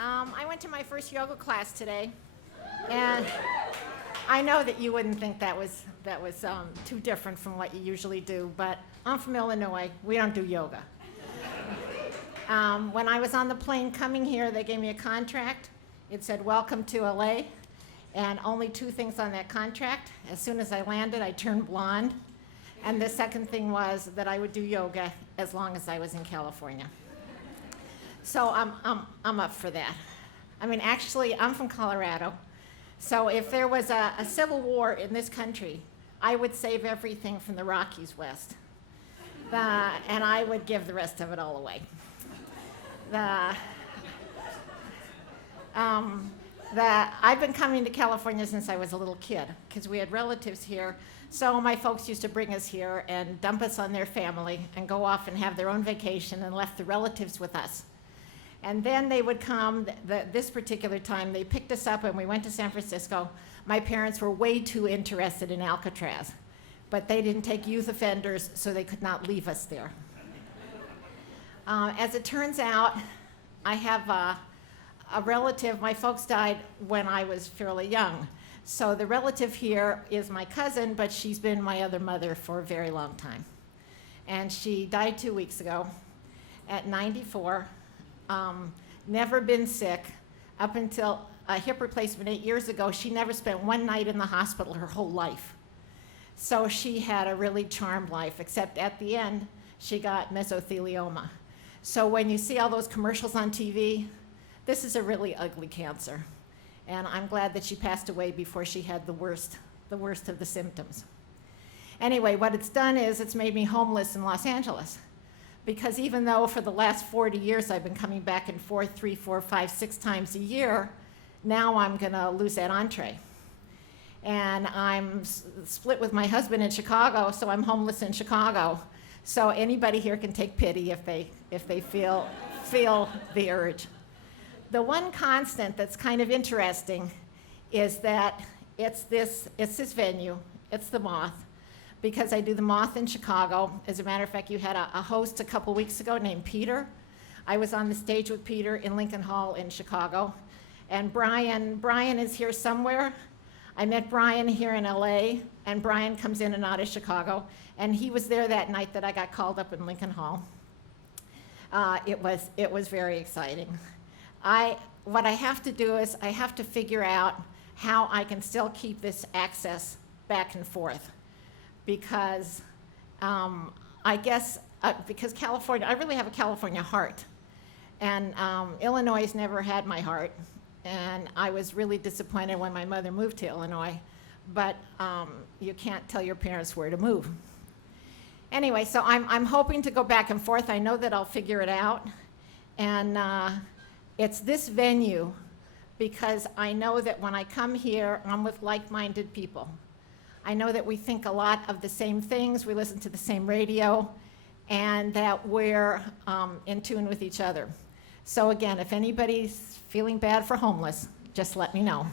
I went to my first yoga class today, and I know that you wouldn't think that was too different from what you usually do, but I'm from Illinois. We don't do yoga. When I was on the plane coming here, they gave me a contract. It said, "Welcome to LA," and only two things on that contract. As soon as I landed, I turned blonde, and the second thing was that I would do yoga as long as I was in California. So I'm up for that. I mean, actually, I'm from Colorado, so if there was a civil war in this country, I would save everything from the Rockies west, and I would give the rest of it all away. I've been coming to California since I was a little kid, because we had relatives here. So my folks used to bring us here and dump us on their family and go off and have their own vacation and left the relatives with us. And then they would come, this particular time, they picked us up and we went to San Francisco. My parents were way too interested in Alcatraz, but they didn't take youth offenders, so they could not leave us there. As it turns out, I have a relative. My folks died when I was fairly young. So the relative here is my cousin, but she's been my other mother for a very long time. And she died 2 weeks ago at 94. Never been sick. Up until a hip replacement 8 years ago, she never spent one night in the hospital her whole life. So she had a really charmed life, except at the end, she got mesothelioma. So when you see all those commercials on TV, this is a really ugly cancer. And I'm glad that she passed away before she had the worst of the symptoms. Anyway, what it's done is it's made me homeless in Los Angeles. Because even though for the last 40 years I've been coming back and forth 3, 4, 5, 6 times a year, now I'm gonna lose that entree. And I'm split with my husband in Chicago, so I'm homeless in Chicago. So anybody here can take pity if they feel the urge. The one constant that's kind of interesting is that it's this venue, it's the Moth, because I do the Moth in Chicago. As a matter of fact, you had a host a couple weeks ago named Peter. I was on the stage with Peter in Lincoln Hall in Chicago. And Brian is here somewhere. I met Brian here in LA, and Brian comes in and out of Chicago. And he was there that night that I got called up in Lincoln Hall. It was very exciting. What I have to do is I have to figure out how I can still keep this access back and forth. Because I guess, because California, I really have a California heart. And Illinois has never had my heart. And I was really disappointed when my mother moved to Illinois. But you can't tell your parents where to move. Anyway, so I'm hoping to go back and forth. I know that I'll figure it out. And it's this venue because I know that when I come here, I'm with like-minded people. I know that we think a lot of the same things, we listen to the same radio, and that we're in tune with each other. So again, if anybody's feeling bad for homeless, just let me know.